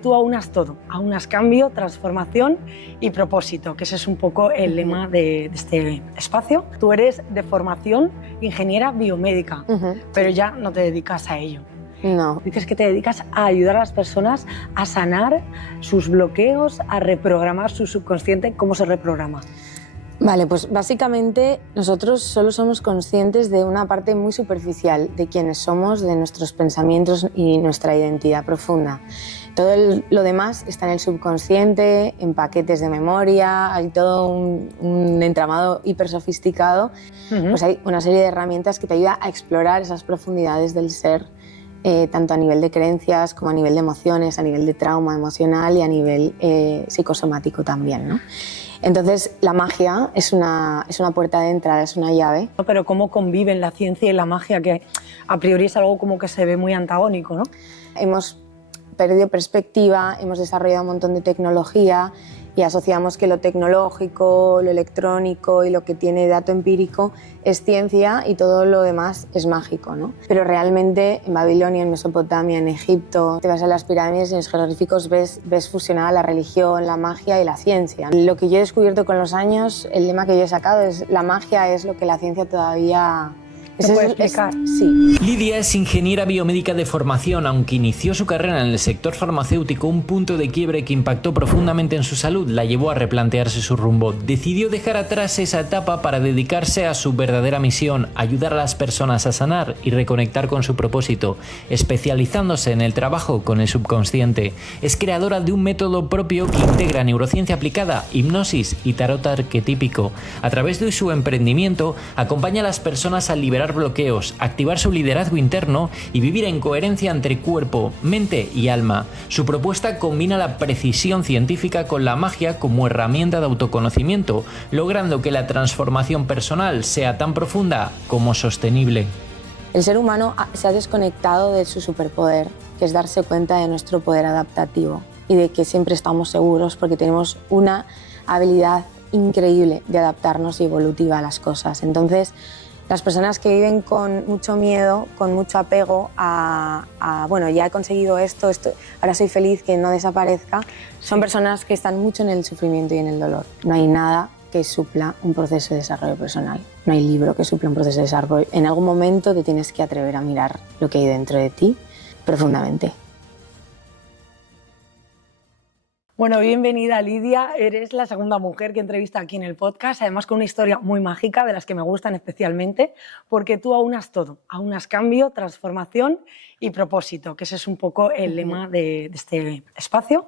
Tú aunas todo, aunas cambio, transformación y propósito, que ese es un poco el lema de este espacio. Tú eres de formación ingeniera biomédica, pero ya no te dedicas a ello. No. Dices que te dedicas a ayudar a las personas a sanar sus bloqueos, a reprogramar su subconsciente. ¿Cómo se reprograma? Vale, pues básicamente nosotros solo somos conscientes de una parte muy superficial de quiénes somos, de nuestros pensamientos y nuestra identidad profunda. Todo lo demás está en el subconsciente, en paquetes de memoria, hay todo un entramado hiper sofisticado. Pues hay una serie de herramientas que te ayudan a explorar esas profundidades del ser, tanto a nivel de creencias como a nivel de emociones, a nivel de trauma emocional y a nivel psicosomático también, ¿no? Entonces, la magia es una puerta de entrada, es una llave. Pero ¿cómo conviven la ciencia y la magia, que a priori es algo como que se ve muy antagónico, ¿no? Hemos perdido perspectiva, hemos desarrollado un montón de tecnología y asociamos que lo tecnológico, lo electrónico y lo que tiene dato empírico es ciencia y todo lo demás es mágico, ¿no? Pero realmente en Babilonia, en Mesopotamia, en Egipto, te vas a las pirámides y en los jeroglíficos ves fusionada la religión, la magia y la ciencia. Lo que yo he descubierto con los años, el lema que yo he sacado es: la magia es lo que la ciencia todavía... ¿Se puede explicar? Sí. Lidia es ingeniera biomédica de formación. Aunque inició su carrera en el sector farmacéutico, un punto de quiebre que impactó profundamente en su salud la llevó a replantearse su rumbo. Decidió dejar atrás esa etapa para dedicarse a su verdadera misión: ayudar a las personas a sanar y reconectar con su propósito, especializándose en el trabajo con el subconsciente. Es creadora de un método propio que integra neurociencia aplicada, hipnosis y tarot arquetípico. A través de su emprendimiento, acompaña a las personas a liberar bloqueos, activar su liderazgo interno y vivir en coherencia entre cuerpo, mente y alma. Su propuesta combina la precisión científica con la magia como herramienta de autoconocimiento, logrando que la transformación personal sea tan profunda como sostenible. El ser humano se ha desconectado de su superpoder, que es darse cuenta de nuestro poder adaptativo y de que siempre estamos seguros porque tenemos una habilidad increíble de adaptarnos y evolutiva a las cosas. Entonces, las personas que viven con mucho miedo, con mucho apego bueno, ya he conseguido esto, ahora soy feliz, que no desaparezca, son personas que están mucho en el sufrimiento y en el dolor. No hay nada que supla un proceso de desarrollo personal. No hay libro que supla un proceso de desarrollo. En algún momento te tienes que atrever a mirar lo que hay dentro de ti profundamente. Bueno, bienvenida Lidia, eres la segunda mujer que entrevista aquí en el podcast, además con una historia muy mágica, de las que me gustan especialmente, porque tú aunas todo, aunas cambio, transformación y propósito, que ese es un poco el lema de este espacio.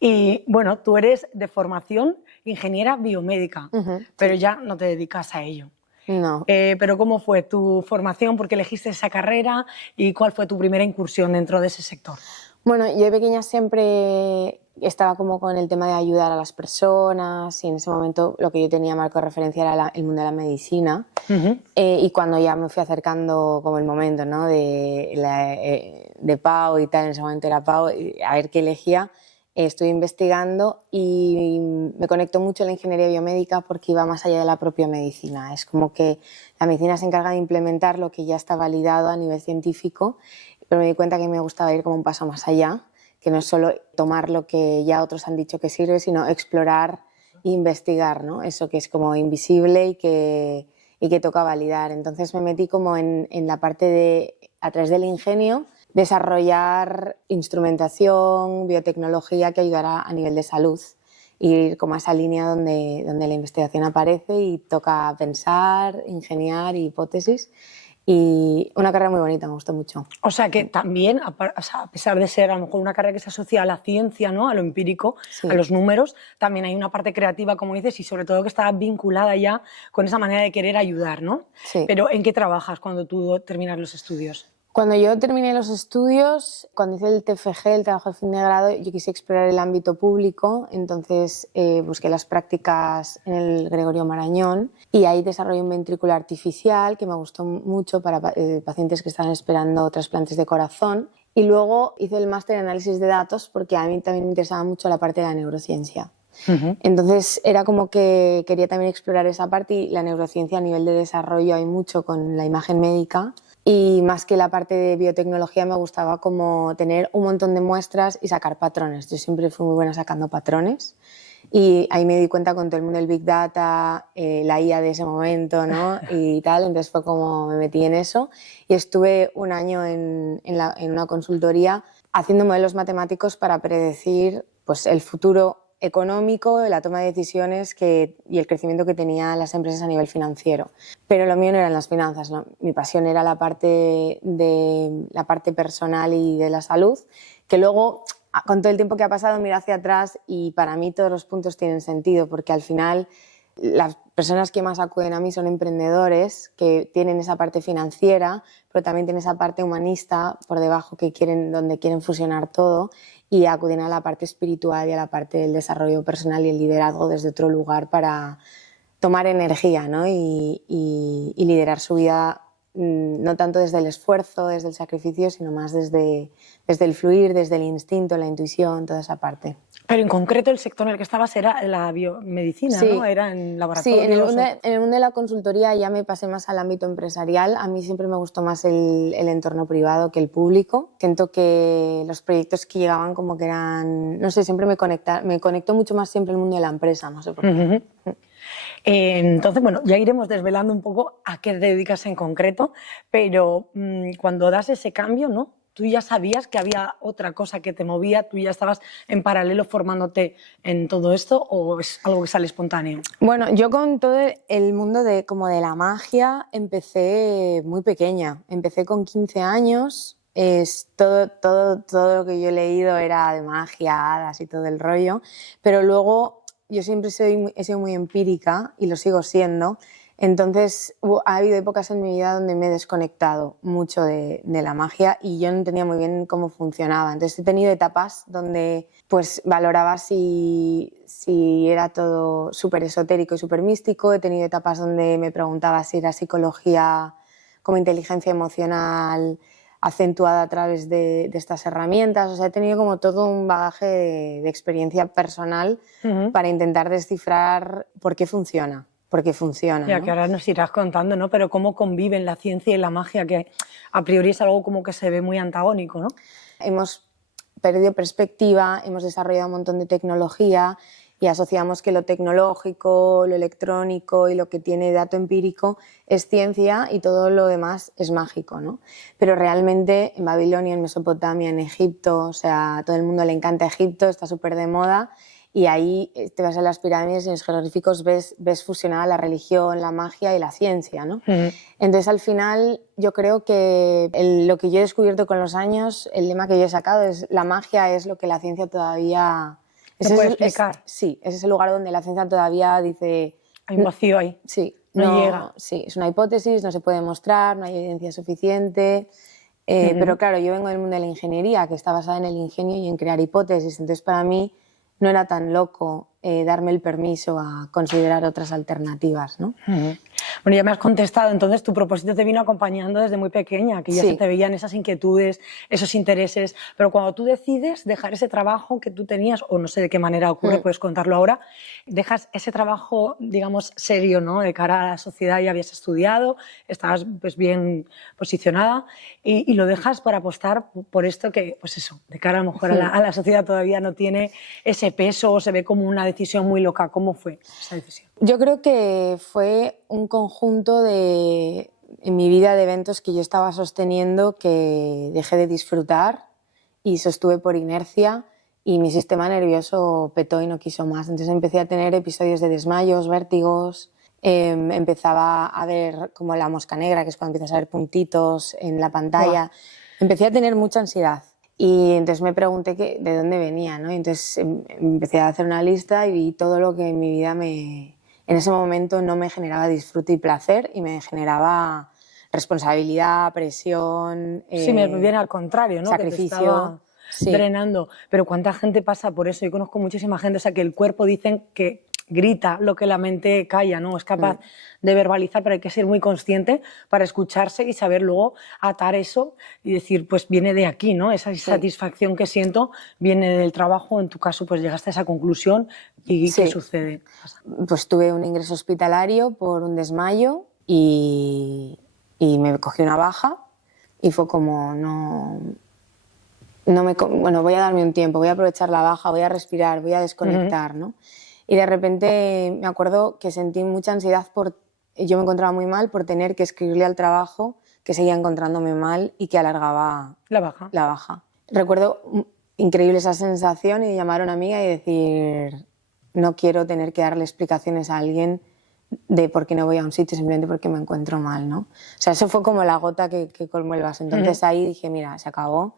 Y bueno, tú eres de formación ingeniera biomédica, pero ya no te dedicas a ello. No. Pero ¿cómo fue tu formación? ¿Por qué elegiste esa carrera? ¿Y cuál fue tu primera incursión dentro de ese sector? Bueno, yo de pequeña siempre estaba como con el tema de ayudar a las personas y en ese momento lo que yo tenía marco de referencia era el mundo de la medicina. Y cuando ya me fui acercando como el momento, ¿no? de PAU y tal, en ese momento era PAU, a ver qué elegía, estuve investigando y me conectó mucho la ingeniería biomédica porque iba más allá de la propia medicina. Es como que la medicina se encarga de implementar lo que ya está validado a nivel científico, pero me di cuenta que me gustaba ir como un paso más allá, que no es solo tomar lo que ya otros han dicho que sirve, sino explorar e investigar, ¿no? Eso que es como invisible y que toca validar. Entonces me metí como en la parte de, a través del ingenio, desarrollar instrumentación, biotecnología que ayudará a nivel de salud, y ir como a esa línea donde la investigación aparece y toca pensar, ingeniar hipótesis. Y una carrera muy bonita, me gustó mucho. O sea que también, a pesar de ser a lo mejor una carrera que se asocia a la ciencia, ¿no? A lo empírico, Sí. a los números, también hay una parte creativa, como dices, y sobre todo que está vinculada ya con esa manera de querer ayudar, ¿no? Sí. Pero ¿en qué trabajas cuando tú terminas los estudios? Cuando yo terminé los estudios, cuando hice el TFG, el trabajo de fin de grado, yo quise explorar el ámbito público, entonces busqué las prácticas en el Gregorio Marañón y ahí desarrollé un ventrículo artificial que me gustó mucho para pacientes que estaban esperando trasplantes de corazón, y luego hice el máster en análisis de datos porque a mí también me interesaba mucho la parte de la neurociencia. Entonces era como que quería también explorar esa parte, y la neurociencia a nivel de desarrollo hay mucho con la imagen médica. Y más que la parte de biotecnología me gustaba como tener un montón de muestras y sacar patrones. Yo siempre fui muy buena sacando patrones. Y ahí me di cuenta con todo el mundo del Big Data, la IA de ese momento, ¿no? Y tal, entonces fue como me metí en eso y estuve un año en una consultoría haciendo modelos matemáticos para predecir pues, el futuro económico, la toma de decisiones y el crecimiento que tenían las empresas a nivel financiero. Pero lo mío no eran las finanzas, ¿no? Mi pasión era la parte personal y de la salud, que luego con todo el tiempo que ha pasado miro hacia atrás y para mí todos los puntos tienen sentido porque al final las personas que más acuden a mí son emprendedores que tienen esa parte financiera pero también tienen esa parte humanista por debajo donde quieren fusionar todo y acuden a la parte espiritual y a la parte del desarrollo personal y el liderazgo desde otro lugar para tomar energía, ¿no? y liderar su vida no tanto desde el esfuerzo, desde el sacrificio, sino más desde el fluir, desde el instinto, la intuición, toda esa parte. Pero en concreto el sector en el que estabas era la biomedicina, sí. ¿no? Era en laboratorios. Sí, en el mundo de la consultoría ya me pasé más al ámbito empresarial. A mí siempre me gustó más el entorno privado que el público. Siento que los proyectos que llegaban como que eran... No sé, siempre me conectó mucho más siempre el mundo de la empresa, no sé por qué. Entonces, bueno, ya iremos desvelando un poco a qué te dedicas en concreto, pero cuando das ese cambio, ¿no? ¿Tú ya sabías que había otra cosa que te movía? ¿Tú ya estabas en paralelo formándote en todo esto o es algo que sale espontáneo? Bueno, yo con todo el mundo de la magia empecé muy pequeña. Empecé con 15 años. Todo lo que yo he leído era de magia, hadas y todo el rollo, pero luego yo siempre he sido muy empírica y lo sigo siendo. Entonces ha habido épocas en mi vida donde me he desconectado mucho de la magia y yo no entendía muy bien cómo funcionaba. Entonces he tenido etapas donde pues valoraba si era todo súper esotérico y súper místico. He tenido etapas donde me preguntaba si era psicología como inteligencia emocional acentuada a través de estas herramientas. O sea, he tenido como todo un bagaje de experiencia personal para intentar descifrar por qué funciona. Porque funciona. Ya, ¿no? que ahora nos irás contando, ¿no? Pero cómo conviven la ciencia y la magia, que a priori es algo como que se ve muy antagónico, ¿no? Hemos perdido perspectiva, hemos desarrollado un montón de tecnología y asociamos que lo tecnológico, lo electrónico y lo que tiene dato empírico es ciencia y todo lo demás es mágico, ¿no? Pero realmente en Babilonia, en Mesopotamia, en Egipto, o sea, a todo el mundo le encanta Egipto, está súper de moda. Y ahí te vas a las pirámides y en los jeroglíficos ves fusionada la religión, la magia y la ciencia, ¿no? Entonces, al final, yo creo que lo que yo he descubierto con los años, el lema que yo he sacado es la magia es lo que la ciencia todavía... ¿Se puede explicar? Sí, ese es el lugar donde la ciencia todavía dice... Hay un vacío ahí. Sí. No llega. Sí, es una hipótesis, no se puede demostrar, no hay evidencia suficiente... Pero claro, yo vengo del mundo de la ingeniería, que está basada en el ingenio y en crear hipótesis. Entonces, para mí... no era tan loco darme el permiso a considerar otras alternativas, ¿no? Bueno, ya me has contestado, entonces tu propósito te vino acompañando desde muy pequeña, que ya Sí. se te veían esas inquietudes, esos intereses, pero cuando tú decides dejar ese trabajo que tú tenías, o no sé de qué manera ocurre, puedes contarlo ahora, dejas ese trabajo, digamos, serio, ¿no? De cara a la sociedad, ya habías estudiado, estabas pues bien posicionada y lo dejas para apostar por esto que, pues eso, de cara a lo mejor a la sociedad todavía no tiene ese peso o se ve como una decisión muy loca. ¿Cómo fue esa decisión? Yo creo que fue un conjunto en mi vida de eventos que yo estaba sosteniendo que dejé de disfrutar y sostuve por inercia y mi sistema nervioso petó y no quiso más. Entonces empecé a tener episodios de desmayos, vértigos, empezaba a ver como la mosca negra, que es cuando empiezas a ver puntitos en la pantalla. Wow. Empecé a tener mucha ansiedad. Y entonces me pregunté de dónde venía, ¿no? Y entonces empecé a hacer una lista y vi todo lo que en mi vida en ese momento no me generaba disfrute y placer y me generaba responsabilidad, presión... Sí, me viene al contrario, ¿no? Sacrificio. Que te estaba drenando. Pero ¿cuánta gente pasa por eso? Yo conozco muchísima gente, o sea, que el cuerpo dicen que grita lo que la mente calla, ¿no? Es capaz de verbalizar, pero hay que ser muy consciente para escucharse y saber luego atar eso y decir, pues viene de aquí, ¿no? Esa satisfacción que siento viene del trabajo. En tu caso, pues llegaste a esa conclusión y ¿qué sucede? Pues tuve un ingreso hospitalario por un desmayo y me cogí una baja y fue como, bueno, voy a darme un tiempo, voy a aprovechar la baja, voy a respirar, voy a desconectar, ¿no? Y de repente me acuerdo que sentí mucha ansiedad yo me encontraba muy mal por tener que escribirle al trabajo que seguía encontrándome mal y que alargaba la baja. Recuerdo increíble esa sensación y llamar a una amiga y decir, no quiero tener que darle explicaciones a alguien de por qué no voy a un sitio simplemente porque me encuentro mal, ¿no? O sea, eso fue como la gota que colmó el vaso. Entonces ahí dije, mira, se acabó.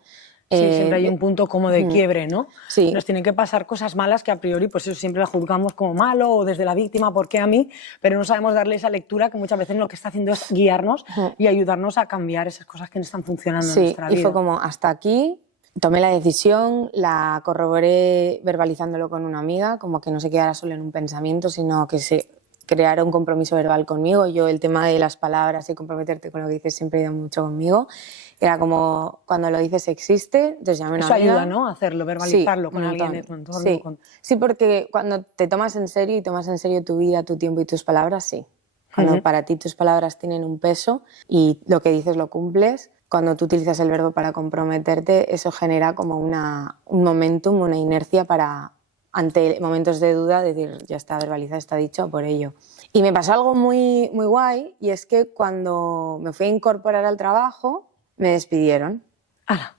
Sí, siempre hay un punto como de quiebre, ¿no? Sí. Nos tienen que pasar cosas malas que a priori pues eso siempre la juzgamos como malo o desde la víctima, ¿por qué a mí? Pero no sabemos darle esa lectura que muchas veces lo que está haciendo es guiarnos y ayudarnos a cambiar esas cosas que no están funcionando en nuestra vida. Y fue como hasta aquí, tomé la decisión, la corroboré verbalizándolo con una amiga, como que no se quedara solo en un pensamiento, sino que se creara un compromiso verbal conmigo. Yo el tema de las palabras y comprometerte con lo que dices siempre ha ido mucho conmigo. Era como, cuando lo dices existe, entonces llamé a una amiga. Eso ayuda, ¿no? Hacerlo, verbalizarlo con alguien de tu entorno. Sí. Sí, porque cuando te tomas en serio y tomas en serio tu vida, tu tiempo y tus palabras, sí. Cuando para ti tus palabras tienen un peso y lo que dices lo cumples, cuando tú utilizas el verbo para comprometerte, eso genera como un momentum, una inercia para, ante momentos de duda, decir, ya está verbalizado, está dicho, por ello. Y me pasó algo muy, muy guay, y es que cuando me fui a incorporar al trabajo, me despidieron. ¡Hala!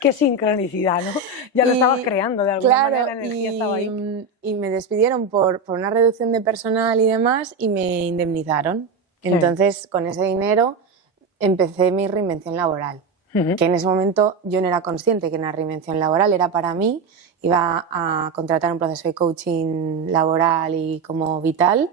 ¡Qué sincronicidad!, ¿no? Ya lo estabas creando, de alguna manera la energía estaba ahí. Y me despidieron por una reducción de personal y demás, y me indemnizaron. Entonces, con ese dinero empecé mi reinvención laboral, que en ese momento yo no era consciente que era una reinvención laboral, era para mí, iba a contratar un proceso de coaching laboral y como vital,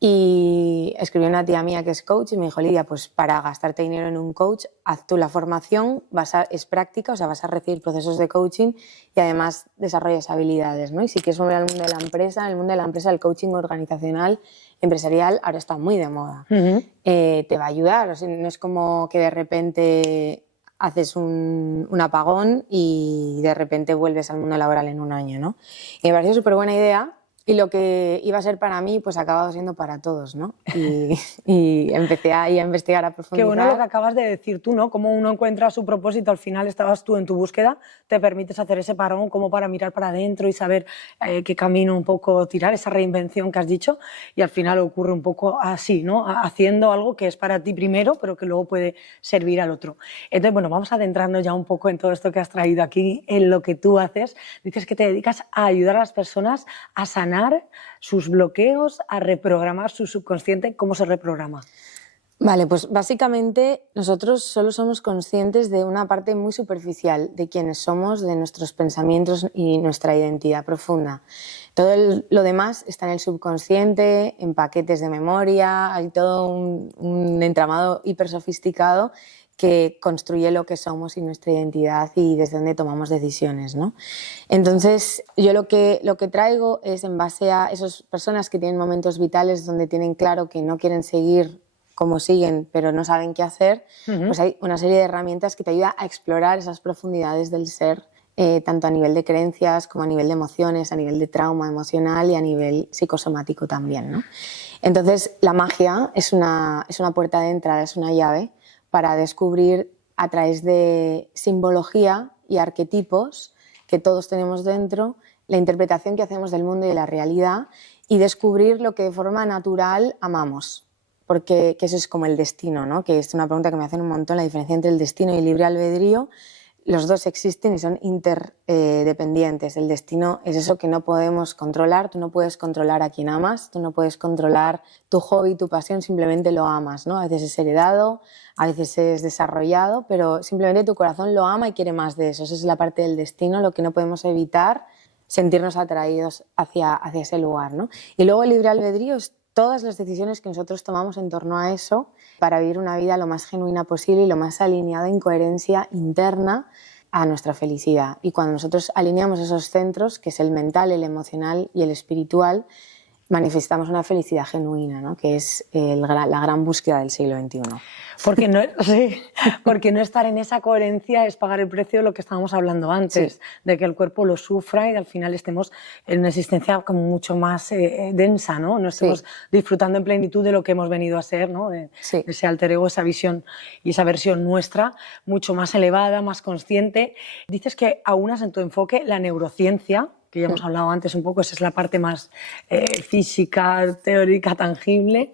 y escribí a una tía mía que es coach y me dijo, Lidia, pues para gastarte dinero en un coach, haz tú la formación, es práctica, o sea, vas a recibir procesos de coaching y además desarrollas habilidades, ¿no? Y si quieres volver al mundo de la empresa, en el mundo de la empresa el coaching organizacional, empresarial, ahora está muy de moda. Te va a ayudar, o sea, no es como que de repente haces un apagón y de repente vuelves al mundo laboral en un año, ¿no? Y me pareció súper buena idea. Y lo que iba a ser para mí, pues ha acabado siendo para todos, ¿no? Y empecé ahí a investigar, a profundizar. Qué bueno lo que acabas de decir tú, ¿no? Cómo uno encuentra su propósito, al final estabas tú en tu búsqueda, te permites hacer ese parón como para mirar para adentro y saber qué camino un poco tirar, esa reinvención que has dicho, y al final ocurre un poco así, ¿no? Haciendo algo que es para ti primero, pero que luego puede servir al otro. Entonces, bueno, vamos a adentrarnos ya un poco en todo esto que has traído aquí, en lo que tú haces. Dices que te dedicas a ayudar a las personas a sanar sus bloqueos, a reprogramar su subconsciente. ¿Cómo se reprograma? Vale, pues básicamente nosotros solo somos conscientes de una parte muy superficial de quiénes somos, de nuestros pensamientos y nuestra identidad profunda. Todo lo demás está en el subconsciente, en paquetes de memoria, hay todo un entramado hiper sofisticado que construye lo que somos y nuestra identidad y desde dónde tomamos decisiones, ¿no? Entonces, yo lo que traigo es en base a esas personas que tienen momentos vitales donde tienen claro que no quieren seguir como siguen, pero no saben qué hacer, pues hay una serie de herramientas que te ayudan a explorar esas profundidades del ser, tanto a nivel de creencias como a nivel de emociones, a nivel de trauma emocional y a nivel psicosomático también, ¿no? Entonces, la magia es una puerta de entrada, es una llave para descubrir a través de simbología y arquetipos que todos tenemos dentro, la interpretación que hacemos del mundo y de la realidad y descubrir lo que de forma natural amamos. Porque que eso es como el destino, ¿no? Que es una pregunta que me hacen un montón, la diferencia entre el destino y el libre albedrío. Los dos existen y son interdependientes. El destino es eso que no podemos controlar. Tú no puedes controlar a quien amas, tú no puedes controlar tu hobby, tu pasión, simplemente lo amas, ¿no? A veces es heredado, a veces es desarrollado, pero simplemente tu corazón lo ama y quiere más de eso. Esa es la parte del destino, lo que no podemos evitar, sentirnos atraídos hacia ese lugar, ¿no? Y luego el libre albedrío es todas las decisiones que nosotros tomamos en torno a eso para vivir una vida lo más genuina posible y lo más alineada en coherencia interna a nuestra felicidad. Y cuando nosotros alineamos esos centros, que es el mental, el emocional y el espiritual, manifestamos una felicidad genuina, ¿no? Que es la gran búsqueda del siglo XXI. Porque no, sí, porque no estar en esa coherencia es pagar el precio de lo que estábamos hablando antes, sí, de que el cuerpo lo sufra y al final estemos en una existencia como mucho más densa, ¿no? No estemos, sí, disfrutando en plenitud de lo que hemos venido a ser, ¿no? Sí. Ese alter ego, esa visión y esa versión nuestra, mucho más elevada, más consciente. Dices que aunas en tu enfoque la neurociencia, que ya hemos hablado antes un poco, esa es la parte más física, teórica, tangible,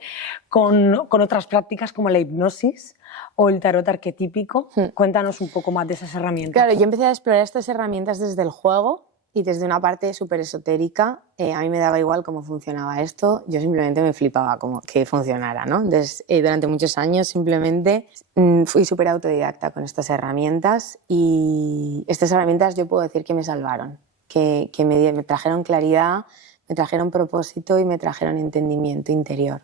con otras prácticas como la hipnosis o el tarot arquetípico. Cuéntanos un poco más de esas herramientas. Claro, yo empecé a explorar estas herramientas desde el juego y desde una parte súper esotérica. A mí me daba igual cómo funcionaba esto, yo simplemente me flipaba como que funcionara, ¿no? Entonces, durante muchos años simplemente fui súper autodidacta con estas herramientas y estas herramientas yo puedo decir que me salvaron. Que me trajeron claridad, me trajeron propósito y me trajeron entendimiento interior.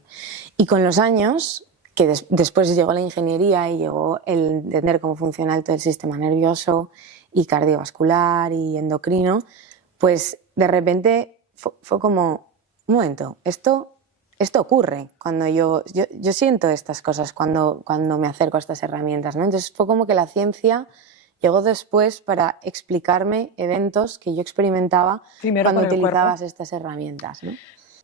Y con los años, que después llegó la ingeniería y llegó el entender cómo funciona todo el sistema nervioso y cardiovascular y endocrino, pues de repente fue como, un momento, esto ocurre cuando yo siento estas cosas cuando me acerco a estas herramientas, ¿no? Entonces fue como que la ciencia llegó después para explicarme eventos que yo experimentaba cuando utilizabas estas herramientas, ¿no?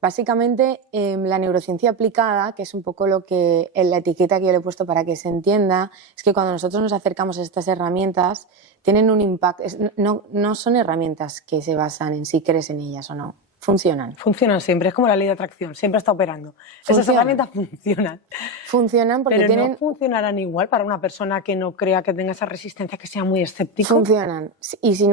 Básicamente, la neurociencia aplicada, que es un poco la etiqueta que yo le he puesto para que se entienda, es que cuando nosotros nos acercamos a estas herramientas, tienen un impacto. No son herramientas que se basan en si crees en ellas o no. Funcionan. Funcionan siempre, es como la ley de atracción, siempre está operando. Esas herramientas funcionan. Funcionan porque pero no funcionarán igual para una persona que no crea, que tenga esa resistencia, que sea muy escéptico. Funcionan. Y si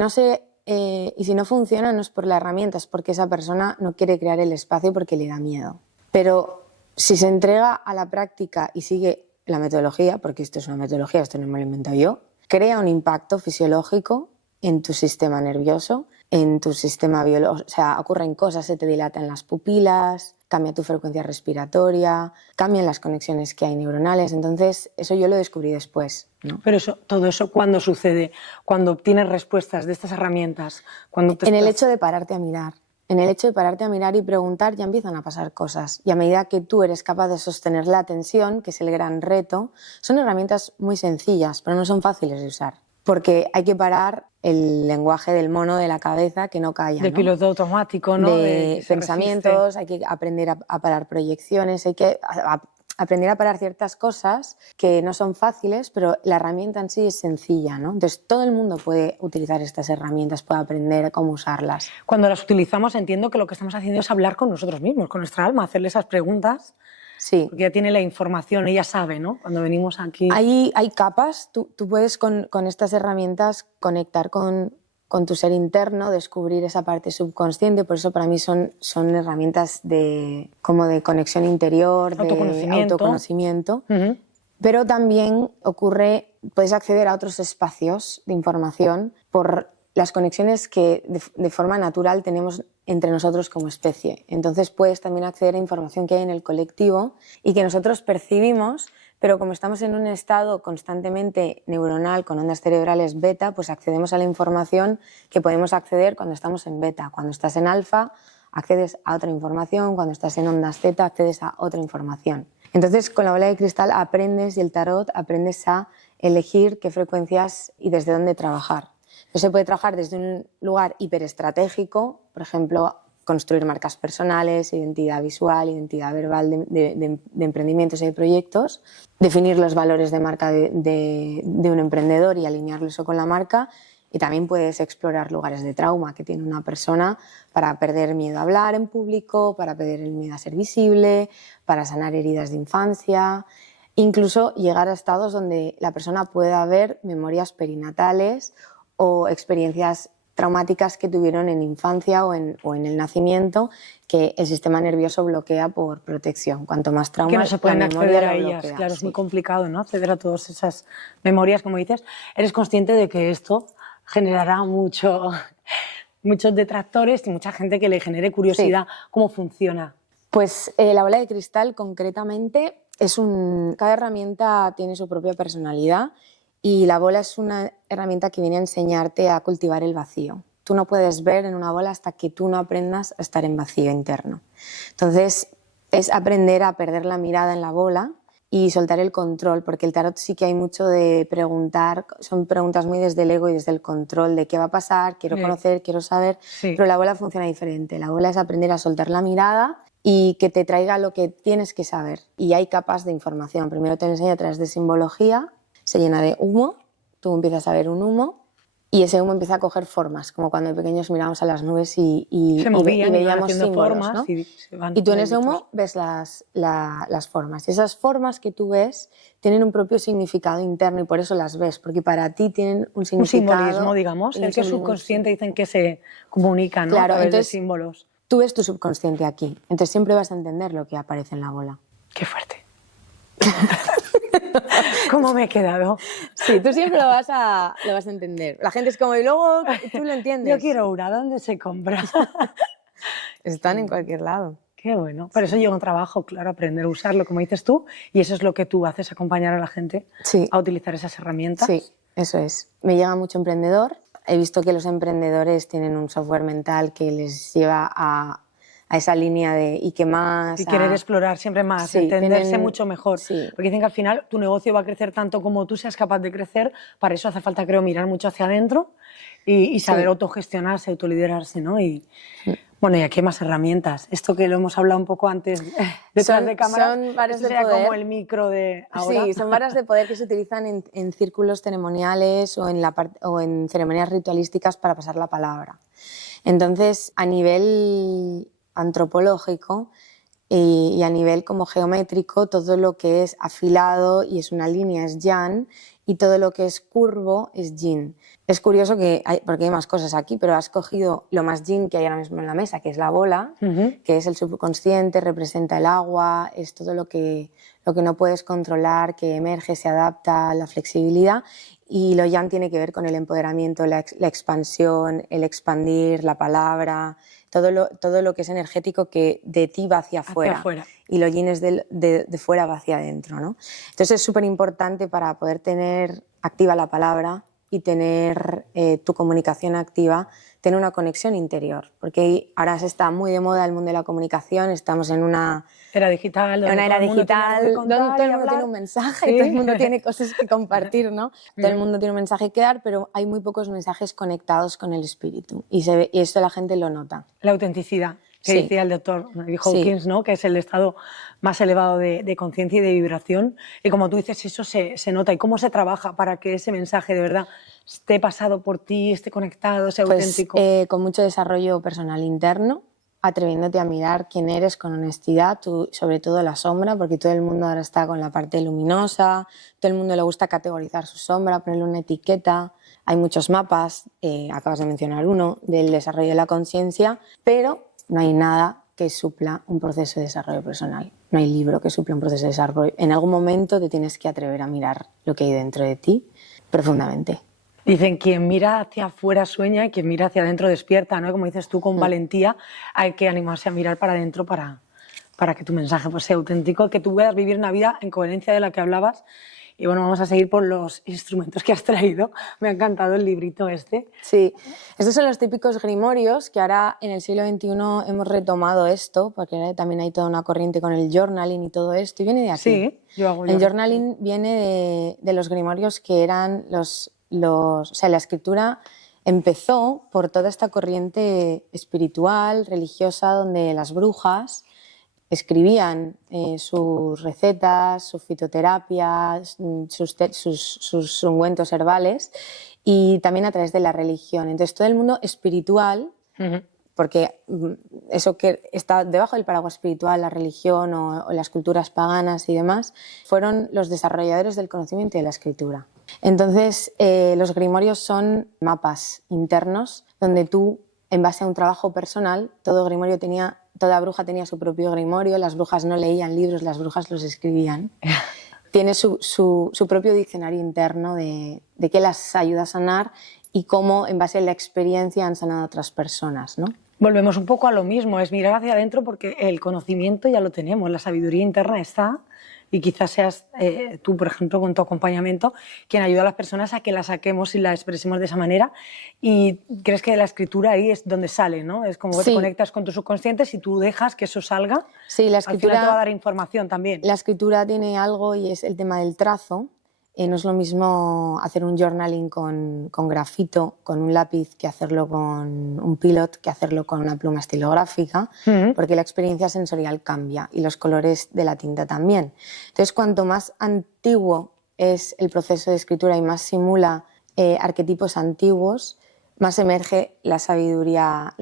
no funciona no es por la herramienta, es porque esa persona no quiere crear el espacio porque le da miedo. Pero si se entrega a la práctica y sigue la metodología, porque esto es una metodología, esto no me lo he inventado yo, crea un impacto fisiológico en tu sistema nervioso, en tu sistema biológico, o sea, ocurren cosas, se te dilatan las pupilas, cambia tu frecuencia respiratoria, cambian las conexiones que hay neuronales. Entonces, eso yo lo descubrí después, ¿no? Pero todo eso, ¿cuándo sucede? Cuando obtienes respuestas de estas herramientas. En el hecho de pararte a mirar. En el hecho de pararte a mirar y preguntar ya empiezan a pasar cosas. Y a medida que tú eres capaz de sostener la atención, que es el gran reto, son herramientas muy sencillas, pero no son fáciles de usar. Porque hay que parar el lenguaje del mono de la cabeza que no calla, de ¿no? Piloto automático, ¿no? De pensamientos, hay que aprender a parar proyecciones, hay que aprender a parar ciertas cosas que no son fáciles, pero la herramienta en sí es sencilla, ¿no? Entonces todo el mundo puede utilizar estas herramientas, puede aprender cómo usarlas. Cuando las utilizamos entiendo que lo que estamos haciendo es hablar con nosotros mismos, con nuestra alma, hacerle esas preguntas. Sí. Porque ya tiene la información, ella sabe, ¿no? Cuando venimos aquí... Hay capas, tú puedes con estas herramientas conectar con tu ser interno, descubrir esa parte subconsciente, por eso para mí son herramientas como de conexión interior, de autoconocimiento. Pero también puedes acceder a otros espacios de información por las conexiones que de forma natural tenemos entre nosotros como especie. Entonces puedes también acceder a información que hay en el colectivo y que nosotros percibimos, pero como estamos en un estado constantemente neuronal con ondas cerebrales beta, pues accedemos a la información que podemos acceder cuando estamos en beta. Cuando estás en alfa, accedes a otra información, cuando estás en ondas zeta, accedes a otra información. Entonces, con la bola de cristal aprendes y el tarot aprendes a elegir qué frecuencias y desde dónde trabajar. Se puede trabajar desde un lugar hiperestratégico, por ejemplo, construir marcas personales, identidad visual, identidad verbal de emprendimientos y de proyectos, definir los valores de marca de un emprendedor y alinearlo eso con la marca. Y también puedes explorar lugares de trauma que tiene una persona para perder miedo a hablar en público, para perder el miedo a ser visible, para sanar heridas de infancia, incluso llegar a estados donde la persona pueda ver memorias perinatales o experiencias traumáticas que tuvieron en infancia o en el nacimiento, que el sistema nervioso bloquea por protección. Cuanto más trauma, que no se pueden acceder a ellas. Bloquea, claro, sí. Es muy complicado, ¿no? Acceder a todas esas memorias, como dices. ¿Eres consciente de que esto generará muchos detractores y mucha gente que le genere curiosidad? Sí. ¿Cómo funciona? Pues la bola de cristal, concretamente, cada herramienta tiene su propia personalidad. Y la bola es una herramienta que viene a enseñarte a cultivar el vacío. tú no puedes ver en una bola hasta que tú no aprendas a estar en vacío interno. Entonces, es aprender a perder la mirada en la bola y soltar el control, porque el tarot sí que hay mucho de preguntar, son preguntas muy desde el ego y desde el control de qué va a pasar, quiero conocer, quiero saber, pero la bola funciona diferente. La bola es aprender a soltar la mirada y que te traiga lo que tienes que saber. Y hay capas de información. Primero te enseña a través de simbología, se llena de humo, tú empiezas a ver un humo y ese humo empieza a coger formas, como cuando de pequeños mirábamos a las nubes y veíamos símbolos, ¿no? Y tú en ese humo ves las formas. Y esas formas que tú ves tienen un propio significado interno y por eso las ves, porque para ti tienen un significado. Un simbolismo, digamos, el que es subconsciente dicen que se comunica, ¿no? Claro, a través entonces, de símbolos. Tú ves tu subconsciente aquí, entonces siempre vas a entender lo que aparece en la bola. ¡Qué fuerte! ¿Cómo me he quedado? Sí, tú siempre lo vas a entender. La gente es como, y luego tú lo entiendes. Yo quiero una, ¿dónde se compra? Están en cualquier lado. Qué bueno. Por eso lleva un trabajo, claro, aprender a usarlo, como dices tú, y eso es lo que tú haces, acompañar a la gente a utilizar esas herramientas. Sí, eso es. Me llega mucho emprendedor. He visto que los emprendedores tienen un software mental que les lleva a esa línea de y qué más. Y querer explorar siempre más, entenderse mucho mejor. Sí. Porque dicen que al final tu negocio va a crecer tanto como tú seas capaz de crecer. Para eso hace falta, creo, mirar mucho hacia adentro y saber autogestionarse, autoliderarse, ¿no? Y bueno, y aquí hay más herramientas. Esto que lo hemos hablado un poco antes detrás de cámara. Son varas de poder. poder. Como el micro de ahora. Sí, son varas de poder que se utilizan en círculos ceremoniales o en ceremonias ritualísticas para pasar la palabra. Entonces, a nivel antropológico y a nivel como geométrico, todo lo que es afilado y es una línea es yang y todo lo que es curvo es yin. Es curioso porque hay más cosas aquí, pero has cogido lo más yin que hay ahora mismo en la mesa, que es la bola, que es el subconsciente, representa el agua, es todo lo que no puedes controlar, que emerge, se adapta, la flexibilidad. Y lo yang tiene que ver con el empoderamiento, la expansión, el expandir, la palabra, todo lo que es energético que de ti va hacia afuera. Y lo yin es de fuera va hacia adentro, ¿no? Entonces es súper importante para poder tener activa la palabra y tener tu comunicación activa, tener una conexión interior. Porque ahora se está muy de moda el mundo de la comunicación, estamos en una era digital, donde todo el mundo tiene un mensaje, todo el mundo tiene cosas que compartir, ¿no? Todo el mundo tiene un mensaje que dar, pero hay muy pocos mensajes conectados con el espíritu y esto la gente lo nota. La autenticidad, que decía el doctor Hawkins, ¿no? Que es el estado más elevado de conciencia y de vibración. Y como tú dices, eso se nota. ¿Y cómo se trabaja para que ese mensaje de verdad esté pasado por ti, esté conectado, sea auténtico? Con mucho desarrollo personal interno, atreviéndote a mirar quién eres con honestidad, tú, sobre todo la sombra, porque todo el mundo ahora está con la parte luminosa, todo el mundo le gusta categorizar su sombra, ponerle una etiqueta. Hay muchos mapas, acabas de mencionar uno, del desarrollo de la conciencia, pero no hay nada que supla un proceso de desarrollo personal. No hay libro que supla un proceso de desarrollo. En algún momento te tienes que atrever a mirar lo que hay dentro de ti profundamente. Dicen, quien mira hacia afuera sueña y quien mira hacia adentro despierta, ¿no? Como dices tú, con valentía hay que animarse a mirar para adentro para que tu mensaje pues, sea auténtico, que tú puedas vivir una vida en coherencia de la que hablabas. Y bueno, vamos a seguir por los instrumentos que has traído. Me ha encantado el librito este. Sí, estos son los típicos grimorios que ahora en el siglo XXI hemos retomado esto, porque ahora también hay toda una corriente con el journaling y todo esto, y viene de aquí. Sí, yo hago el journaling viene de los grimorios que eran o sea, la escritura empezó por toda esta corriente espiritual, religiosa, donde las brujas escribían sus recetas, su fitoterapia, sus ungüentos herbales y también a través de la religión. Entonces todo el mundo espiritual, porque eso que está debajo del paraguas espiritual, la religión o las culturas paganas y demás, fueron los desarrolladores del conocimiento y de la escritura. Entonces los grimorios son mapas internos donde tú, en base a un trabajo personal, toda bruja tenía su propio grimorio, las brujas no leían libros, las brujas los escribían. Tiene su propio diccionario interno de qué las ayuda a sanar y cómo, en base a la experiencia, han sanado a otras personas, ¿no? Volvemos un poco a lo mismo, es mirar hacia adentro porque el conocimiento ya lo tenemos, la sabiduría interna está y quizás seas tú, por ejemplo, con tu acompañamiento, quien ayuda a las personas a que la saquemos y la expresemos de esa manera. Y crees que la escritura ahí es donde sale, ¿no? Es como que te conectas con tu subconsciente, si tú dejas que eso salga, sí, la escritura, al final te va a dar información también. La escritura tiene algo y es el tema del trazo. No es lo mismo hacer un journaling con grafito, con un lápiz, que hacerlo con un pilot, que hacerlo con una pluma estilográfica, porque la experiencia sensorial cambia y los colores de la tinta también. Entonces, cuanto más antiguo es el proceso de escritura y más simula arquetipos antiguos, más emerge la sabiduría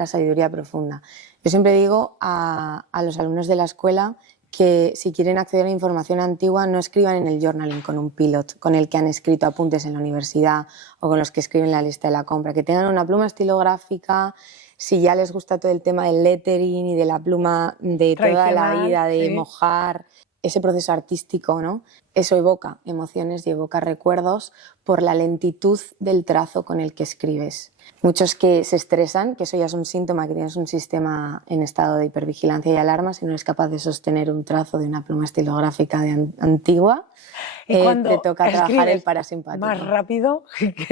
profunda. Yo siempre digo a los alumnos de la escuela que si quieren acceder a información antigua no escriban en el journaling con un pilot, con el que han escrito apuntes en la universidad o con los que escriben la lista de la compra, que tengan una pluma estilográfica, si ya les gusta todo el tema del lettering y de la pluma de toda la vida, de mojar, ese proceso artístico, ¿no? Eso evoca emociones y evoca recuerdos por la lentitud del trazo con el que escribes. Muchos que se estresan, que eso ya es un síntoma que tienes un sistema en estado de hipervigilancia y alarma, si no eres capaz de sostener un trazo de una pluma estilográfica antigua, te toca trabajar el parasimpático. Más rápido,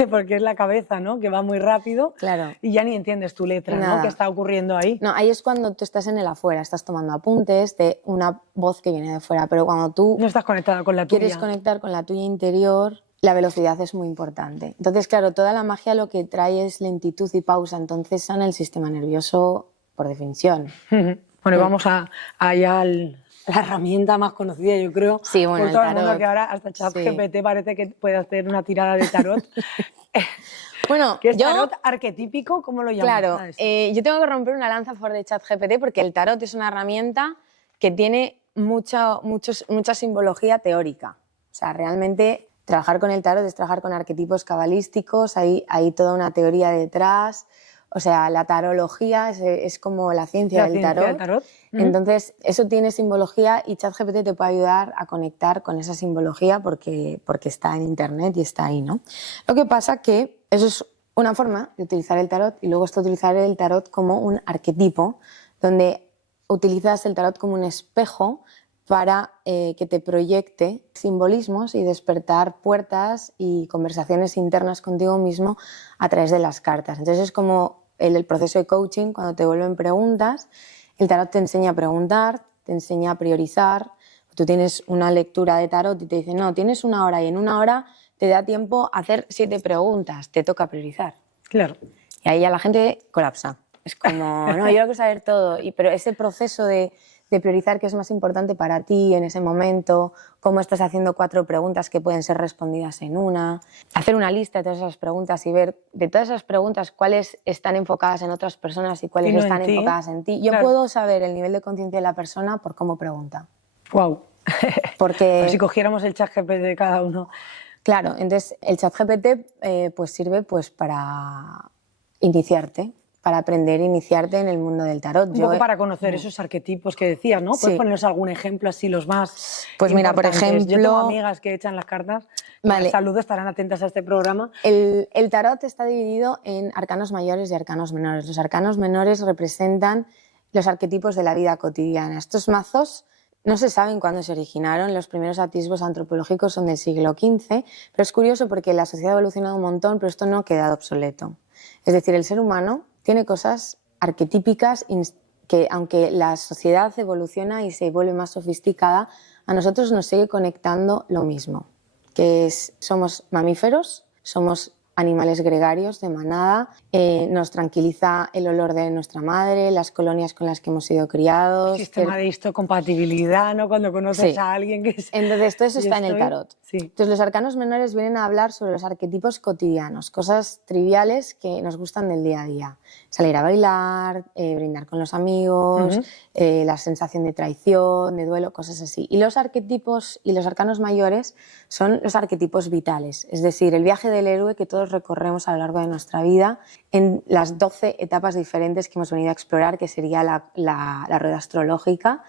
porque es la cabeza, ¿no? Que va muy rápido, claro. Y ya ni entiendes tu letra, ¿no? ¿Qué está ocurriendo ahí? No, ahí es cuando tú estás en el afuera, estás tomando apuntes de una voz que viene de fuera, pero cuando tú no estás conectada con la tuya, quieres conectar con la tuya interior, la velocidad es muy importante. Entonces, claro, toda la magia lo que trae es lentitud y pausa, entonces sana el sistema nervioso por definición. Bueno, vamos allá la herramienta más conocida, yo creo, sí, bueno, por todo el mundo, que ahora hasta ChatGPT parece que puede hacer una tirada de tarot. Bueno, ¿qué es tarot arquetípico? ¿Cómo lo llamas? Claro, yo tengo que romper una lanza a favor de ChatGPT porque el tarot es una herramienta que tiene mucha simbología teórica. O sea, realmente trabajar con el tarot es trabajar con arquetipos cabalísticos, hay toda una teoría detrás. O sea, la tarología es como la ciencia del tarot. Entonces, eso tiene simbología y ChatGPT te puede ayudar a conectar con esa simbología porque está en Internet y está ahí, ¿no? Lo que pasa que eso es una forma de utilizar el tarot y luego está utilizar el tarot como un arquetipo, donde utilizas el tarot como un espejo para que te proyecte simbolismos y despertar puertas y conversaciones internas contigo mismo a través de las cartas. Entonces es como el proceso de coaching, cuando te vuelven preguntas, el tarot te enseña a preguntar, te enseña a priorizar. Tú tienes una lectura de tarot y te dice, no, tienes 1 hora y en 1 hora te da tiempo a hacer 7 preguntas, te toca priorizar. Claro. Y ahí ya la gente colapsa. Es como, no, yo quiero saber todo. Pero ese proceso de priorizar qué es más importante para ti en ese momento, cómo estás haciendo 4 preguntas que pueden ser respondidas en una, hacer una lista de todas esas preguntas y ver de todas esas preguntas cuáles están enfocadas en otras personas y cuáles están enfocadas en ti. Yo puedo saber el nivel de conciencia de la persona por cómo pregunta. ¡Wow! Porque pues si cogiéramos el ChatGPT de cada uno. Claro, entonces el ChatGPT pues sirve pues para iniciarte, para aprender a iniciarte en el mundo del tarot. Un poco para conocer esos arquetipos que decías, ¿no? ¿Puedes ponernos algún ejemplo así, los más Pues mira, por ejemplo... Yo tengo amigas que echan las cartas. Vale. Saludos, estarán atentas a este programa. El tarot está dividido en arcanos mayores y arcanos menores. Los arcanos menores representan los arquetipos de la vida cotidiana. Estos mazos no se saben cuándo se originaron, los primeros atisbos antropológicos son del siglo XV, pero es curioso porque la sociedad ha evolucionado un montón, pero esto no ha quedado obsoleto. Es decir, el ser humano tiene cosas arquetípicas que, aunque la sociedad evoluciona y se vuelve más sofisticada, a nosotros nos sigue conectando lo mismo, que es, somos mamíferos, somos animales gregarios de manada, nos tranquiliza el olor de nuestra madre, las colonias con las que hemos sido criados. Sistema de histocompatibilidad, ¿no? Cuando conoces a alguien que es... Entonces todo eso está en el tarot. Sí. Entonces los arcanos menores vienen a hablar sobre los arquetipos cotidianos, cosas triviales que nos gustan del día a día. Salir a bailar, brindar con los amigos, la sensación de traición, de duelo, cosas así. Y los arquetipos y los arcanos mayores son los arquetipos vitales, es decir, el viaje del héroe que todos recorremos a lo largo de nuestra vida en las 12 etapas diferentes que hemos venido a explorar, que sería la rueda astrológica.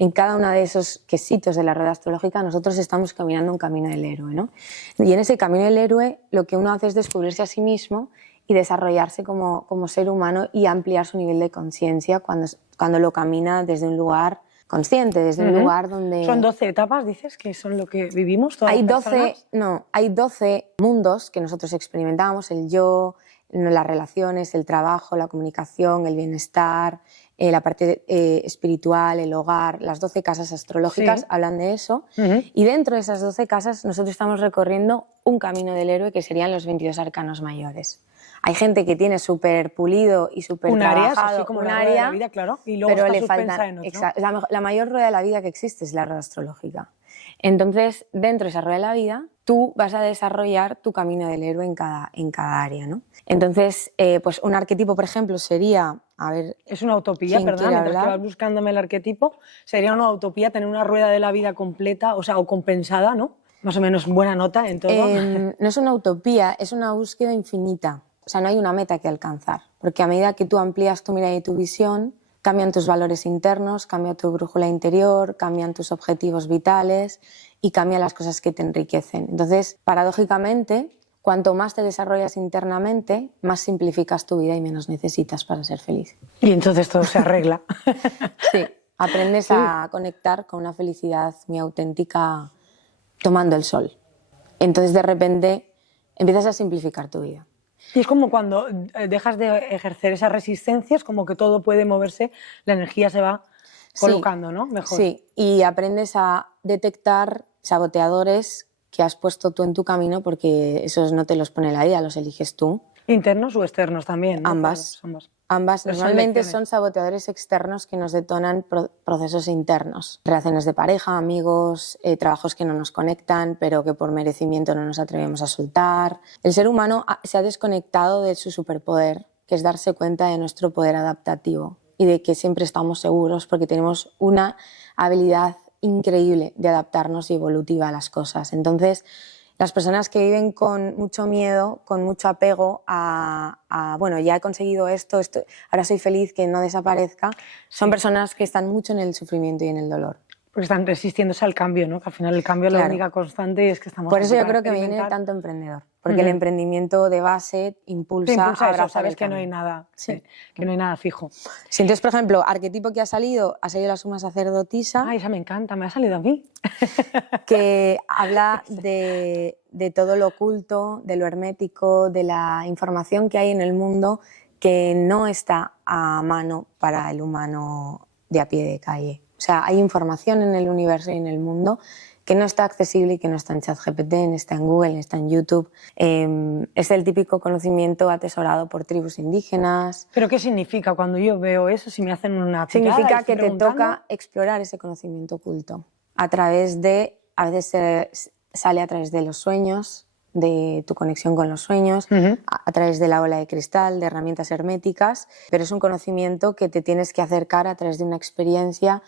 En cada uno de esos quesitos de la rueda astrológica nosotros estamos caminando un camino del héroe, ¿no? Y en ese camino del héroe lo que uno hace es descubrirse a sí mismo y desarrollarse como ser humano y ampliar su nivel de conciencia cuando lo camina desde un lugar consciente, desde un lugar donde... Son 12 etapas, dices, que son lo que vivimos todas hay las 12, personas. no, hay 12 mundos que nosotros experimentamos, el yo, las relaciones, el trabajo, la comunicación, el bienestar, la parte espiritual, el hogar. Las 12 casas astrológicas hablan de eso. Y dentro de esas 12 casas nosotros estamos recorriendo un camino del héroe que serían los 22 arcanos mayores. Hay gente que tiene súper pulido y súper trabajado como un la rueda de la vida, claro, y luego pero está le suspensa faltan, en otro. la mayor rueda de la vida que existe es la rueda astrológica. Entonces, dentro de esa rueda de la vida, tú vas a desarrollar tu camino del héroe en cada área, ¿no? Entonces, pues un arquetipo, por ejemplo, sería, a ver... Es una utopía, perdón, mientras que vas buscándome el arquetipo, sería una utopía tener una rueda de la vida completa, o sea, o compensada, ¿no? Más o menos buena nota en todo. No es una utopía, es una búsqueda infinita. O sea, no hay una meta que alcanzar, porque a medida que tú amplías tu mirada y tu visión, cambian tus valores internos, cambia tu brújula interior, cambian tus objetivos vitales y cambian las cosas que te enriquecen. Entonces, paradójicamente, cuanto más te desarrollas internamente, más simplificas tu vida y menos necesitas para ser feliz. Y entonces todo se arregla. Sí, aprendes a conectar con una felicidad muy auténtica tomando el sol. Entonces, de repente, empiezas a simplificar tu vida. Y es como cuando dejas de ejercer esas resistencias, como que todo puede moverse, la energía se va colocando, ¿no? Mejor. Sí, y aprendes a detectar saboteadores que has puesto tú en tu camino, porque esos no te los pone la vida, los eliges tú. ¿Internos o externos también, ¿no? Ambas. Ambas. Normalmente son saboteadores externos que nos detonan procesos internos. Relaciones de pareja, amigos, trabajos que no nos conectan, pero que por merecimiento no nos atrevemos a soltar. El ser humano se ha desconectado de su superpoder, que es darse cuenta de nuestro poder adaptativo y de que siempre estamos seguros porque tenemos una habilidad increíble de adaptarnos y evolutiva a las cosas. Entonces, las personas que viven con mucho miedo, con mucho apego bueno, ya he conseguido esto, ahora soy feliz, que no desaparezca, son personas que están mucho en el sufrimiento y en el dolor. Porque están resistiéndose al cambio, ¿no? Que al final el cambio es la única constante y es que estamos... Por eso yo creo que me viene tanto emprendedor, porque el emprendimiento de base impulsa a abrazar eso, sabes que no hay nada, que no hay nada fijo. Sí, entonces, por ejemplo, arquetipo que ha salido la suma sacerdotisa. Ay, esa me encanta, me ha salido a mí. Que habla de todo lo oculto, de lo hermético, de la información que hay en el mundo que no está a mano para el humano de a pie de calle. O sea, hay información en el universo y en el mundo que no está accesible y que no está en ChatGPT, no está en Google, no está en YouTube. Es el típico conocimiento atesorado por tribus indígenas. ¿Pero qué significa cuando yo veo eso? Si me hacen una tirada, significa que te toca explorar ese conocimiento oculto a veces sale a través de los sueños, de tu conexión con los sueños, a través de la bola de cristal, de herramientas herméticas, pero es un conocimiento que te tienes que acercar a través de una experiencia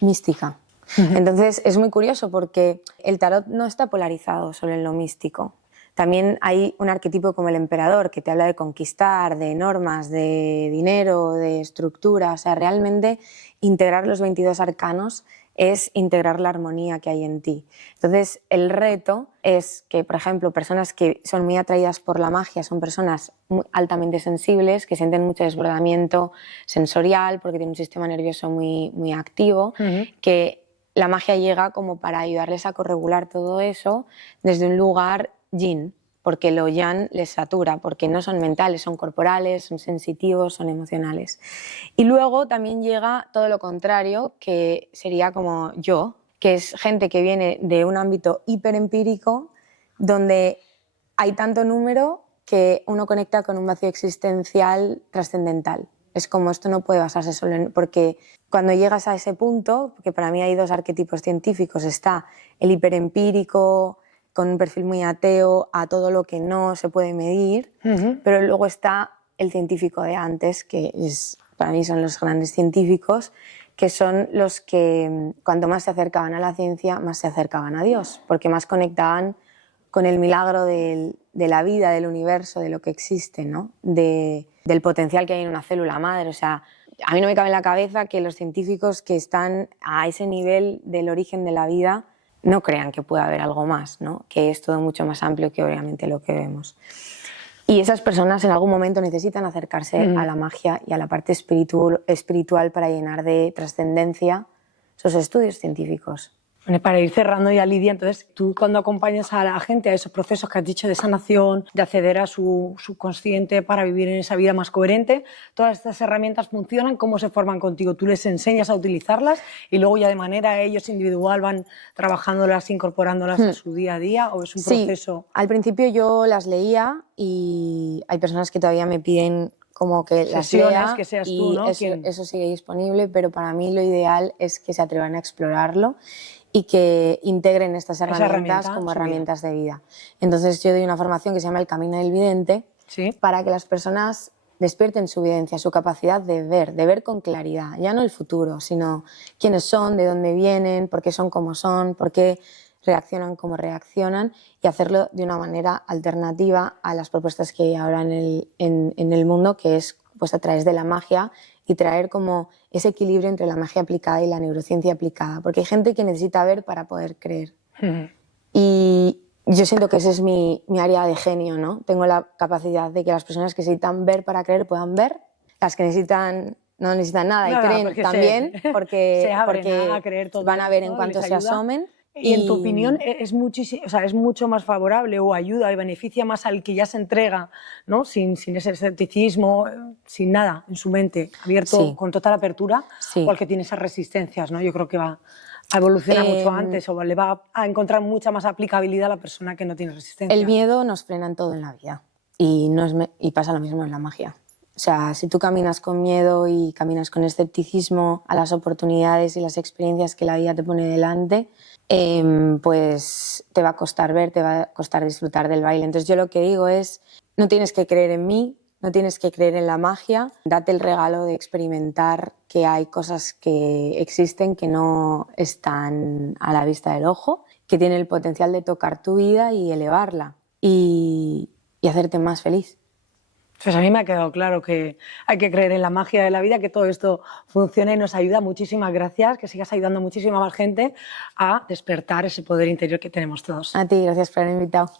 mística. Entonces es muy curioso porque el tarot no está polarizado solo en lo místico. También hay un arquetipo como el emperador que te habla de conquistar, de normas, de dinero, de estructura. O sea, realmente integrar los 22 arcanos es integrar la armonía que hay en ti. Entonces, el reto es que, por ejemplo, personas que son muy atraídas por la magia son personas muy altamente sensibles, que sienten mucho desbordamiento sensorial porque tienen un sistema nervioso muy, muy activo, que la magia llega como para ayudarles a corregular todo eso desde un lugar yin, porque lo yang les satura, porque no son mentales, son corporales, son sensitivos, son emocionales. Y luego también llega todo lo contrario, que sería como yo, que es gente que viene de un ámbito hiperempírico, donde hay tanto número que uno conecta con un vacío existencial trascendental. Es como esto no puede basarse solo en... Porque cuando llegas a ese punto, porque para mí hay dos arquetipos científicos, está el hiperempírico, con un perfil muy ateo a todo lo que no se puede medir, pero luego está el científico de antes, que para mí son los grandes científicos, que son los que cuanto más se acercaban a la ciencia, más se acercaban a Dios, porque más conectaban con el milagro de la vida, del universo, de lo que existe, ¿no? Del potencial que hay en una célula madre. O sea, a mí no me cabe en la cabeza que los científicos que están a ese nivel del origen de la vida no crean que pueda haber algo más, ¿no? Que es todo mucho más amplio que obviamente lo que vemos. Y esas personas en algún momento necesitan acercarse a la magia y a la parte espiritual para llenar de trascendencia sus estudios científicos. Bueno, para ir cerrando ya, Lidia, entonces tú cuando acompañas a la gente a esos procesos que has dicho de sanación, de acceder a su subconsciente para vivir en esa vida más coherente, todas estas herramientas funcionan, ¿cómo se forman contigo? ¿Tú les enseñas a utilizarlas y luego ya de manera ellos individual van trabajándolas, incorporándolas a su día a día, o es un proceso? Sí, al principio yo las leía y hay personas que todavía me piden como que las lea, que seas y tú, ¿no? eso sigue disponible, pero para mí lo ideal es que se atrevan a explorarlo y que integren estas herramientas como herramientas de vida. Entonces yo doy una formación que se llama El Camino del Vidente, para que las personas despierten su videncia, su capacidad de ver con claridad, ya no el futuro, sino quiénes son, de dónde vienen, por qué son como son, por qué reaccionan como reaccionan, y hacerlo de una manera alternativa a las propuestas que hay ahora en el mundo, que es pues a través de la magia, y traer como ese equilibrio entre la magia aplicada y la neurociencia aplicada, porque hay gente que necesita ver para poder creer. Y yo siento que ese es mi área de genio, ¿no? Tengo la capacidad de que las personas que necesitan ver para creer puedan ver, las que no necesitan nada y creen también, porque a creer todo, van a ver en cuanto se asomen. Y en tu opinión es mucho más favorable o ayuda y beneficia más al que ya se entrega, ¿no? sin ese escepticismo, sin nada en su mente, abierto con total apertura, o al que tiene esas resistencias, ¿no? Yo creo que va a evolucionar mucho antes, o le va a encontrar mucha más aplicabilidad a la persona que no tiene resistencia. El miedo nos frena en todo en la vida y pasa lo mismo en la magia. O sea, si tú caminas con miedo y caminas con escepticismo a las oportunidades y las experiencias que la vida te pone delante, pues te va a costar ver, te va a costar disfrutar del baile. Entonces yo lo que digo es, no tienes que creer en mí, no tienes que creer en la magia, date el regalo de experimentar que hay cosas que existen que no están a la vista del ojo, que tienen el potencial de tocar tu vida y elevarla y hacerte más feliz. Pues a mí me ha quedado claro que hay que creer en la magia de la vida, que todo esto funcione y nos ayuda. Muchísimas gracias, que sigas ayudando a muchísima más gente a despertar ese poder interior que tenemos todos. A ti, gracias por haberme invitado.